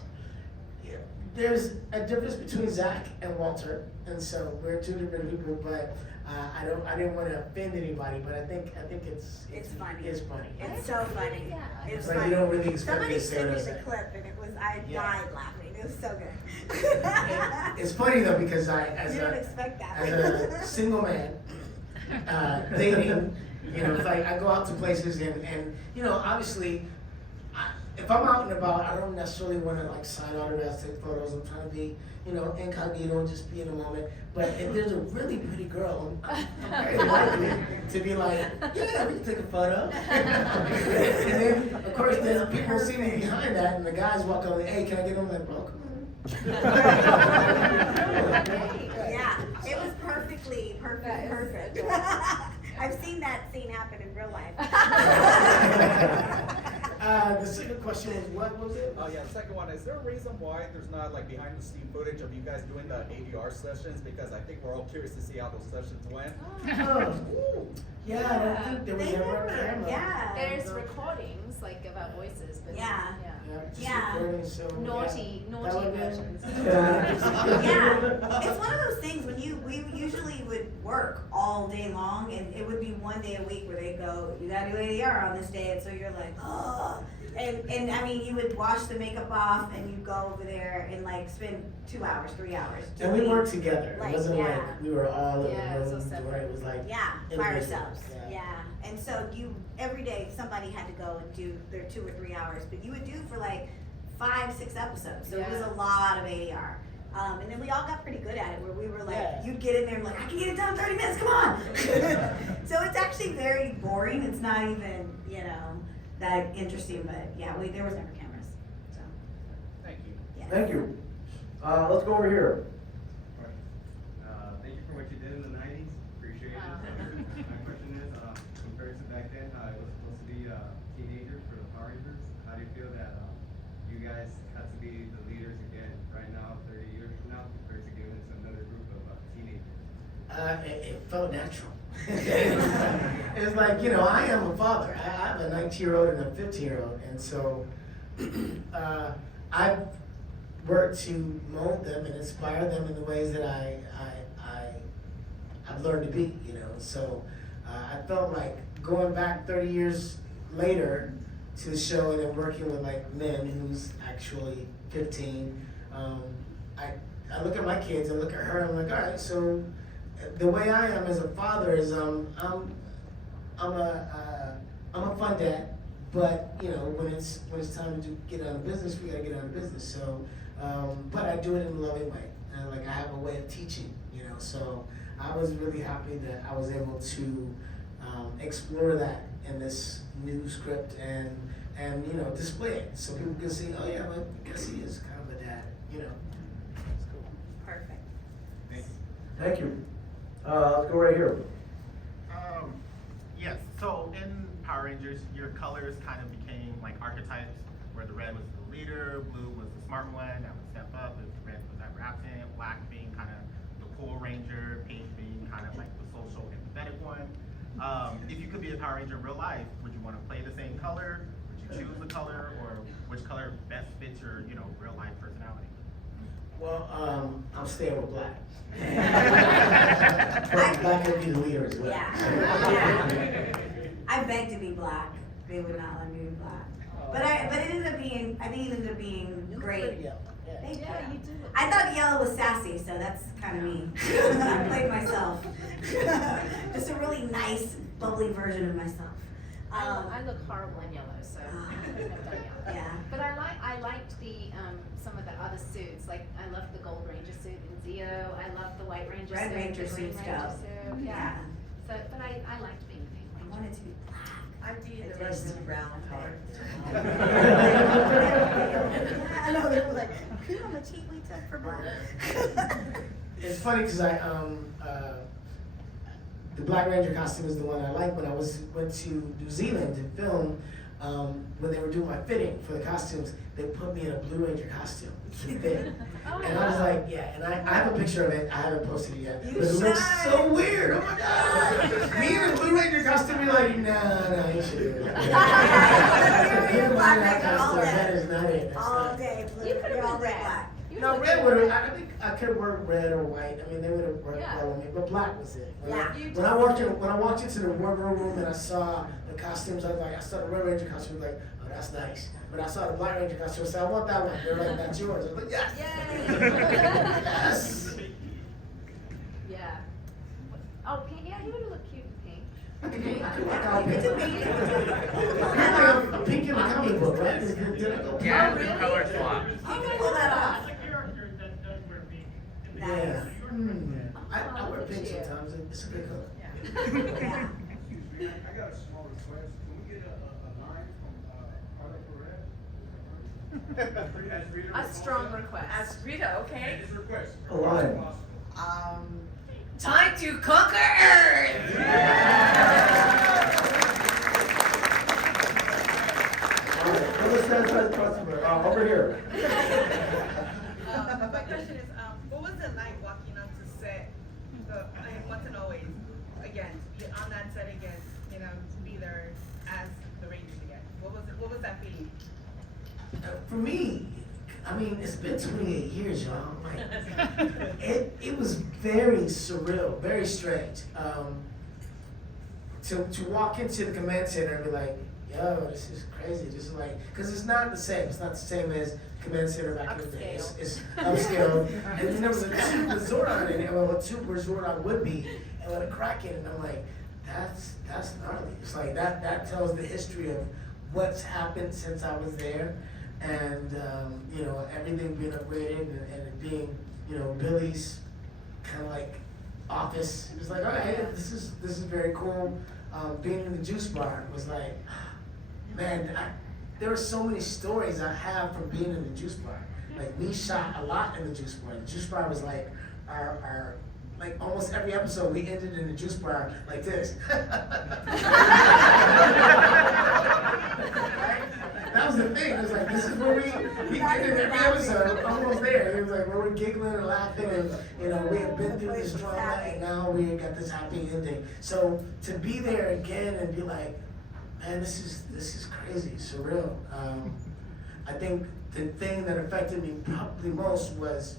there's a difference between Zach and Walter, and so we're 2 different people. But I didn't want to offend anybody, but I think it's funny. It's funny. It's so funny. Yeah. It's Like, you funny. don't really expect Somebody me to say sent what me I the said. clip, and I Yeah. died laughing. It was so good. It's funny though because You don't expect that. as a single man dating, it's like I go out to places and obviously if I'm out and about, I don't necessarily want to like sign autographs, take photos. I'm trying to be incognito and just be in the moment. But if there's a really pretty girl, I'm very likely to be like, yeah, we can take a photo. And then of course then people see me behind that, and the guys walk over, hey, can I get on that, bro? Come on. Yeah, it was perfect. I've seen that scene happen in real life. The second question was, what was it? Oh yeah, the second one, is there a reason why there's not like behind the scene footage of you guys doing the ADR sessions? Because I think we're all curious to see how those sessions went. Yeah, I don't think there was They ever a never- camera. yeah. There's recordings like about voices, but Yeah. Just Yeah. recording, so, Naughty, that naughty would've been- versions. Yeah, it's one of those things when we usually would work all day long, and it would be one day a week where they go, you gotta do ADR on this day, and so you're like, oh. And I mean, you would wash the makeup off, and you go over there and like spend 2 hours, 3 hours. And we worked together. Like, It wasn't yeah. like we were all in Yeah, the so room doing separate. it. It was like Yeah, by individual. ourselves. Yeah. And so every day somebody had to go and do their 2 or 3 hours, but you would do for like 5, 6 episodes. So it was Yeah. a lot of ADR. And then we all got pretty good at it, where we were like, Yeah. you'd get in there and like, I can get it done in 30 minutes, come on. So it's actually very boring. It's not even, that interesting, but yeah, there was never cameras. So, Thank you. yeah. Thank you. Let's go over here. Thank you for what you did in the 90s. Appreciate it. My question is, compared to back then, it was supposed to be teenagers for the Power Rangers. How do you feel that you guys had to be the leaders again right now, 30 years from now, compared to giving it to another group of teenagers? It felt natural. It was like, I am a father. I have a 19-year-old and a 15-year-old, and so I've worked to mold them and inspire them in the ways that I've learned to be, So I felt like going back 30 years later to the show and then working with like men who's actually 15, I look at my kids and look at her and I'm like, all right, so the way I am as a father is I'm a fun dad, but when it's time to get out of business, we gotta get out of business. So, but I do it in a loving way, and like I have a way of teaching, So I was really happy that I was able to explore that in this new script and display it so people can see, oh yeah, well, I guess he is kind of a dad, It's cool. Perfect. Thank you. Thank you. Let's go right here. Yes, so in Power Rangers, your colors kind of became like archetypes, where the red was the leader, blue was the smart one, that would step up, if the red was ever absent, black being kind of the cool ranger, pink being kind of like the social empathetic one. If you could be a Power Ranger in real life, would you want to play the same color? Would you choose the color, or which color best fits your, real life personality? Well, I'm staying with black. Black would be the leader as well. Yeah. I begged to be black. They would not let me be black. But it ended up being, I think it ended up being great. Thank you. Yeah, you do. I thought yellow was sassy, so that's kind of me. I played myself. Just a really nice, bubbly version of myself. I look horrible in yellow, so I've never done yellow. Yeah. But I liked the some of the other suits. Like I loved the Gold Ranger suit in Zeo. I loved the White Ranger Red suit. Ranger the Green suit's Ranger dope. suit. Yeah. So, but I liked being Pink I Ranger. wanted to be black. I'd be the roasted brown color. I know, they were like, "Can you on the cheap we took for black?" It's funny because the Black Ranger costume is the one I liked when I went to New Zealand to film. When they were doing my fitting for the costumes, they put me in a Blue Ranger costume to fit. And I was like, yeah, and I have a picture of it. I haven't posted it yet. You But it looks should. so weird. Oh my God. Me in a Blue Ranger costume, you're like, nah, you should do it. You're a Black Ranger all That day. is not it. That's All not it. day blue. You could've You're all been day red. black. No, red would have. I think I could have worn red or white. I mean, they would have worked Yeah. well on me. But black was it. Yeah. When I walked into the wardrobe room and I saw the costumes, I saw the Red Ranger costume. I was like, oh, that's nice. But I saw the Black Ranger costume. I said, I want that one. They're like, that's yours. I was like, yes. Yay! Yes. Yeah. Oh, pink. Yeah, you would have looked cute in pink. Pink in the comic book, right? Did I go? Yeah, Oh, really? color swap. You can pull that off. There's a character that does wear pink. in the Yeah. comics. I wear pink sometimes. It's a good color. Yeah. Excuse me, I got a small request. Can we get a line from Carla Perez? A strong request. As Rita, okay? His request. A line. Time to conquer Earth! Another satisfied customer. Over here. My question is, what was it like walking onto set, once and always, again, to be on that set again, to be there as the Rangers again? What was that feeling? For me, I mean, it's been 28 years, y'all. Like, it was very surreal, very strange. To walk into the command center and be like, yo, this is crazy. Just like, because it's not the same. It's not the same as command center back in the day. It's upscale. And then there was a tube with Zordon in it, well, a tube where Zordon would be, and with a crack in it. And I'm like, that's gnarly. It's like, that tells the history of what's happened since I was there. And, you know, everything being upgraded and it being, you know, Billy's kind of like office. It was like, all right, this is very cool. Being in the juice bar was like, man, there were so many stories I have from being in the juice bar. Like, we shot a lot in the juice bar. The juice bar was like our like almost every episode we ended in the juice bar like this. That was the thing. It was like, this is where we ended every episode, almost there. It was like, where we're giggling and laughing, and, you know, we had been through this drama, and now we got this happy ending. So to be there again and be like, man, this is crazy, surreal. I think the thing that affected me probably most was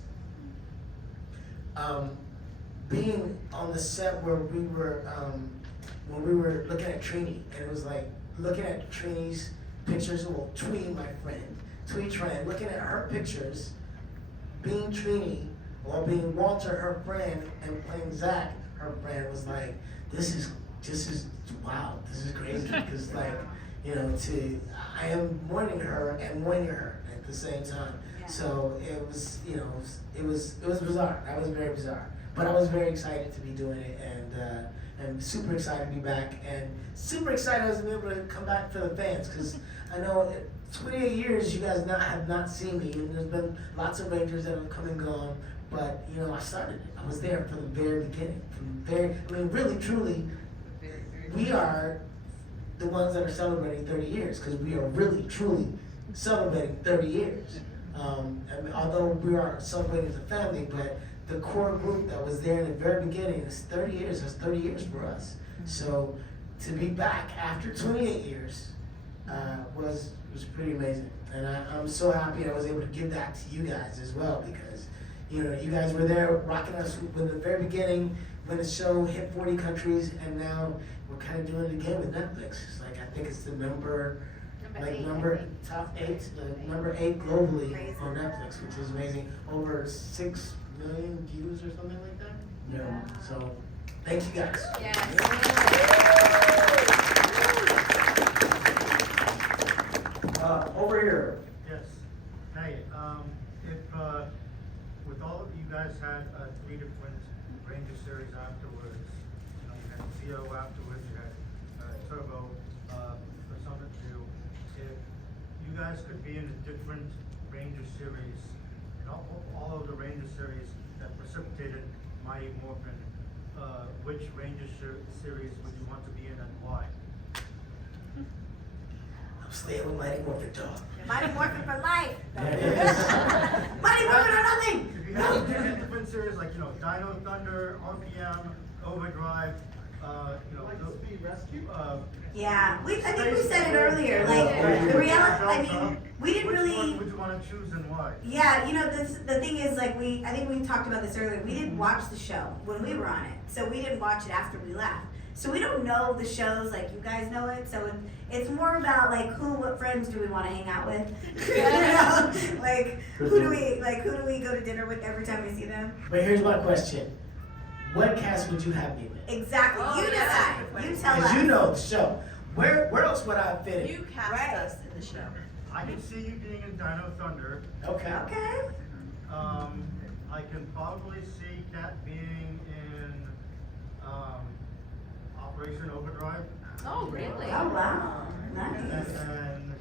being on the set where we were when we were looking at Trini, and it was like looking at Trini's pictures. Well, Twee, my friend, Twee Tran, looking at her pictures, being Trini or being Walter, her friend, and playing Zach, her friend, was like, this is wow, this is crazy, because like, you know, I am mourning her and mourning her at the same time. Yeah. So it was, you know, it was bizarre. That was very bizarre. But I was very excited to be doing it, and super excited to be back, and super excited I was able to come back for the fans, because I know 28 years you guys have not seen me, and there's been lots of Rangers that have come and gone, but you know, I started it. I was there from the very beginning, I mean, really, truly, we are the ones that are celebrating 30 years, because we are really, truly celebrating 30 years. And although we are celebrating as a family, but the core group that was there in the very beginning is 30 years. That's 30 years for us. So to be back after 28 years was pretty amazing. And I'm so happy I was able to give that to you guys as well, because you know, you guys were there rocking us from the very beginning when the show hit 40 countries, and now we're kind of doing it again with Netflix. It's like, I think it's the top eight, number 8 globally on Netflix, which is amazing. Over 6 million views or something like that. Yeah. So, thank you guys. Over here. Yes. Hey, if with all of you guys had 3 different Ranger series afterwards, you know, you had Zeo afterwards, you had Turbo for something to do. If you guys could be in a different Ranger series, and all of the Ranger series that precipitated Mighty Morphin, which Ranger series would you want to be in and why? I'm staying with Mighty Morphin, dog. Mighty Morphin for life. There it is. Mighty Morphin or nothing. If you have different series like, you know, Dino Thunder, RPM, Overdrive, you know, Speed Rescue. Yeah, I think we said it earlier. Like the reality, I mean, we didn't really. Which one would you want to choose and why? Yeah, you know, the thing is, like, I think we talked about this earlier. We didn't watch the show when we were on it, so we didn't watch it after we left. So we don't know the shows like you guys know it. So it's more about like what friends do we want to hang out with? You know, like who do we go to dinner with every time we see them? But here's my question: what cast would you have me with? Exactly, you decide. You tell us. Because you know the show. Where else would I fit in? You cast us in the show. I can see you being in Dino Thunder. Okay. Okay. I can probably see Kat being in Operation Overdrive. Oh, really? Oh, wow. Nice. And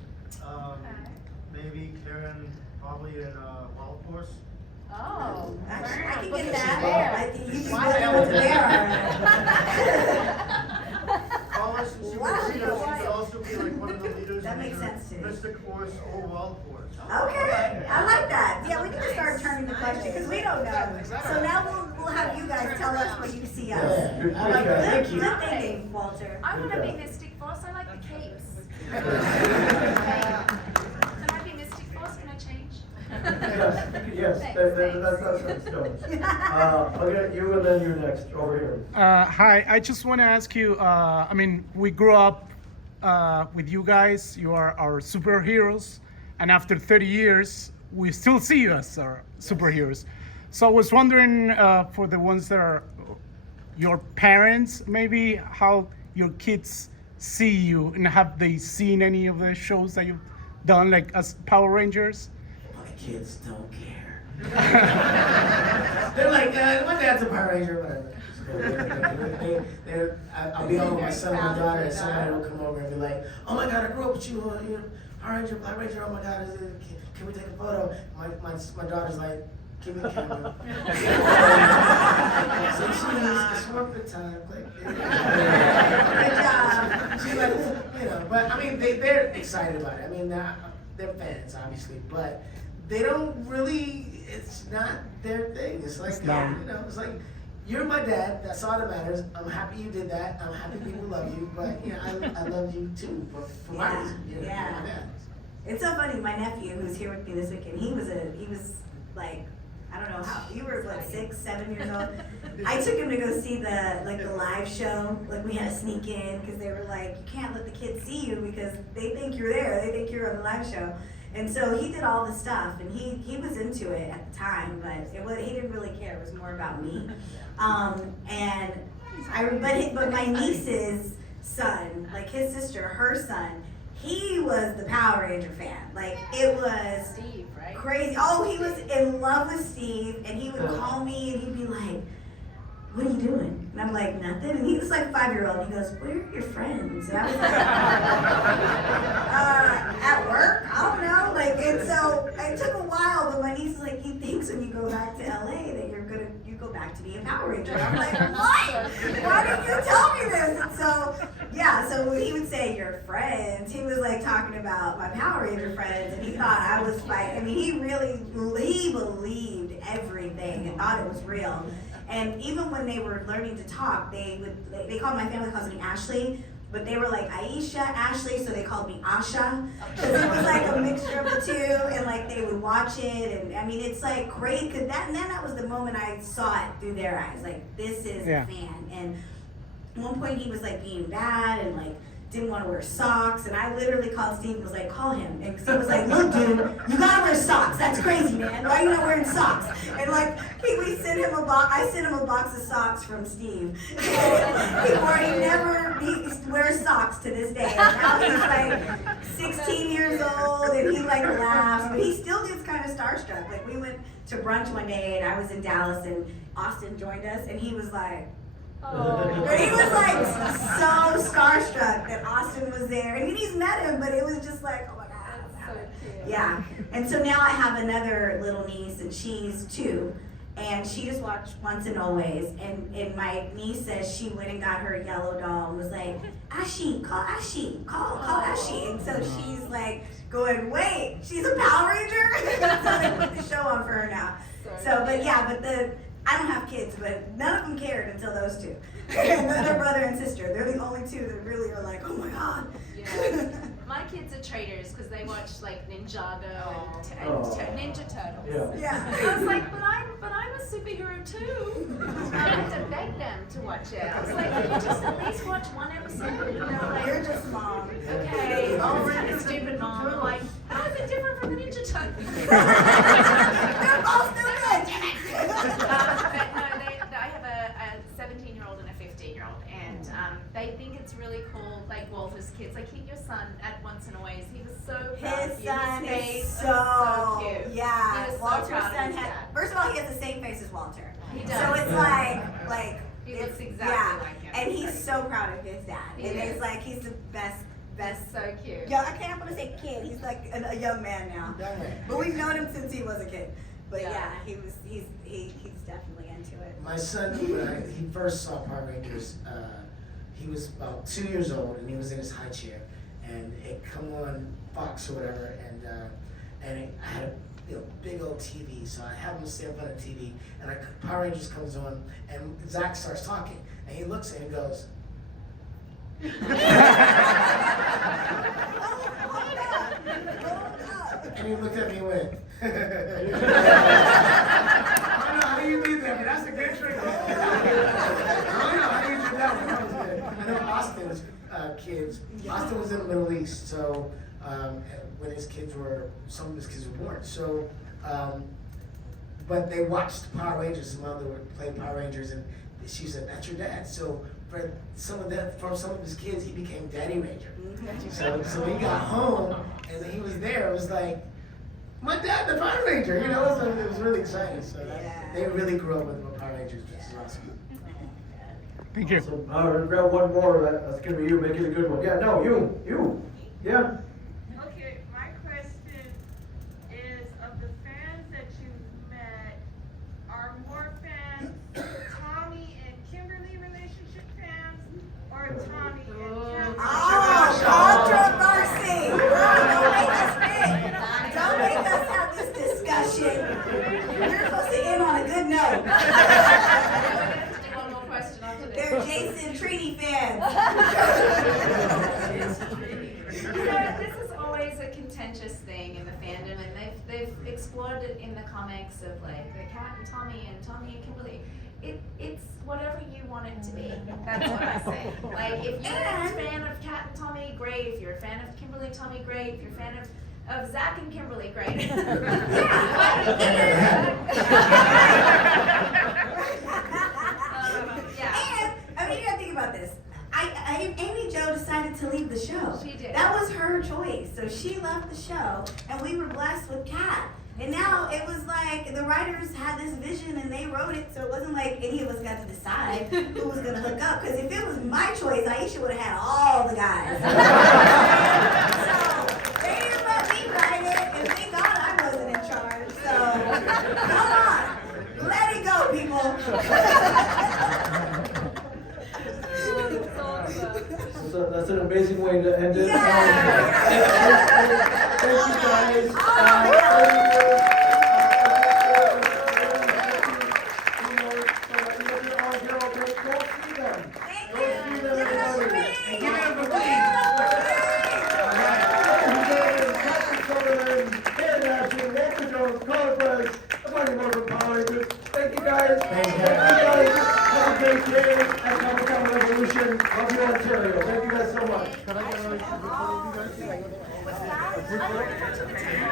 maybe Karan probably in Wild Force. Oh, Actually, I can look get at that. I think you can go with there. Carla, since you were, she could also be like one of the leaders. That in makes either sense too. Mystic Force or Wild Force. Okay, I like that. Yeah, we can just start turning the question because we don't know. So now we'll have you guys tell us what you see us. Yeah, I like that. Thank you. Good thinking, Walter. I want to be Mystic Force. I like the capes. Can I be Mystic Force? Can I change? Yes, that's good. Okay, you and then you're next, over here. Hi, I just want to ask you, I mean, we grew up with you guys, you are our superheroes, and after 30 years, we still see you as our superheroes. So I was wondering, for the ones that are your parents, maybe how your kids see you, and have they seen any of the shows that you've done, like as Power Rangers? My kids don't care. They're like, my dad's a Power Ranger, whatever. I'll be on with my son and my daughter, and somebody will come over and be like, "Oh my God, I grew up with you, you're Power Ranger, Black Ranger. Oh my God, can we take a photo?" My daughter's like, "Give me the camera." So it's worth the time. Like, she's like, you know, but I mean, they're excited about it. I mean, they're fans, obviously, but they don't really. It's not their thing. It's like, you know, it's like, you're my dad. That's all that matters. I'm happy you did that. I'm happy people love you. But you know, I love you too. But for my reason, you know, yeah. my dad. It's so funny. My nephew, who's here with me this weekend, he was like, I don't know how, you were like 6, 7 years old. I took him to go see the live show. Like, we had to sneak in because they were like, you can't let the kids see you because they think you're there. They think you're on the live show. And so he did all the stuff, and he was into it at the time, but he didn't really care. It was more about me. But my niece's son, like his sister, her son, he was the Power Ranger fan. Like, it was Steve, right? crazy. Oh, he was in love with Steve, and he would call me and he'd be like, "What are you doing?" And I'm like, "Nothing." And he was like 5-year-old. He goes, "Where are your friends?" And I was like, at work? I don't know. Like, and so it took a while, but my niece was like, "He thinks when you go back to LA that you go back to being a Power Ranger." I'm like, "What? Why didn't you tell me this?" And so, yeah, so when he would say your friends, he was like talking about my Power Ranger friends, and he thought I was like, I mean, he believed everything and thought it was real. And even when they were learning to talk, they called, my family calls me Ashley, but they were like Aisha, Ashley, so they called me Asha. Because it was like a mixture of the two, and like they would watch it, and I mean, it's like great, because that was the moment I saw it through their eyes, like, this is a fan. And at one point he was like being bad and like didn't want to wear socks, and I literally called Steve and was like, "Call him." And Steve was like, "Look, dude, you gotta wear socks. That's crazy, man. Why are you not wearing socks?" And like, I sent him a box of socks from Steve. He wears socks to this day. And now he's like 16 years old, and he like laughs, but he still gets kind of starstruck. Like, we went to brunch one day, and I was in Dallas, and Austin joined us, and he was like, but he was like so starstruck that Austin was there. I mean, he's met him, but it was just like, oh my God. So cute. Yeah. And so now I have another little niece, and she's 2. And she just watched Once and Always. And my niece says she went and got her yellow doll and was like, "Ashi, call Ashi, call Ashi." And so she's like going, "Wait, she's a Power Ranger?" So they put the show on for her now. So, but yeah, I don't have kids, but none of them cared until those 2. And their brother and sister. They're the only 2 that really are like, "Oh my God." Yeah. My kids are traders because they watch like Ninjago and Ninja Turtles. Yeah. I was like, but I'm a superhero too. I had to beg them to watch it. I was like, can you just at least watch one episode? And they were like, You're just mom. Okay, oh, kind of stupid mom. I'm like, how is it different from the Ninja Turtles? They're all still good. But no, I have a 17-year-old and a 15-year-old, and they think it's really cool, like Walter's kids. Like, your son at Once and Always, he was so proud of His you. son His is face so cute. Yeah. He was so Walter's proud of son his had. dad. First of all, he has the same face as Walter. He does. So it's like He it's, looks exactly yeah. like him. And he's so proud of his dad. He And is. it's like he's the best. So cute. Yeah, I can't want to say kid. He's like a young man now. But we've known him since he was a kid. But yeah, he's definitely into it. My son, when he first saw Power Rangers, he was about 2 years old, and he was in his high chair, and it come on Fox or whatever, and I had a big old TV, so I have him stay up on the TV, and Power Rangers comes on, and Zach starts talking, and he looks at it and goes, And he looked at me and went, I don't know how you did that, but that's a good trick. I don't know how you did that one. That was good. I know Austin's kids. Austin was in the Middle East, so when some of his kids were born. So, but they watched Power Rangers. His mother would play Power Rangers, and she said, "That's your dad." So for some of his kids, he became Daddy Ranger. So he got home, and he was there. It was like, my dad, the Power Ranger. You know, it was really exciting. So they really grew up with the Power Rangers, which is awesome. Thank you. So, we'll grab one more. That's gonna be you. Make it a good one. Yeah. No, you. Yeah. Okay, my question is, of the fans that you've met, are more fans Tommy and Kimberly relationship fans, or Tommy and Cameron? Oh, controversy! Don't make us have this discussion. We're supposed to end on a good note. One more question after this. They're Jason Trini fans. This is always a contentious thing in the fandom, and they've explored it in the comics of like the Cat and Tommy and Kimberly. It's whatever you want it to be. That's what I say. Like, if you're a fan of Cat and Tommy, great. If you're a fan of Kimberly and Tommy, great. If you're a fan of Zach and Kimberly, great. And I mean, you gotta think about this. Amy Jo decided to leave the show. She did. That was her choice. So she left the show, and we were blessed with Kat. And now it was like the writers had this vision and they wrote it, so it wasn't like any of us got to decide who was gonna hook up. Because if it was my choice, Aisha would have had all the guys. So they didn't let me write it, and thank God I wasn't in charge. So come on, let it go, people. So that's an amazing way to end it. Thank you guys. Thank you guys. Thank you guys. Have a great day at Comic Con Revolution. Love you, Ontario. Thank you guys so much.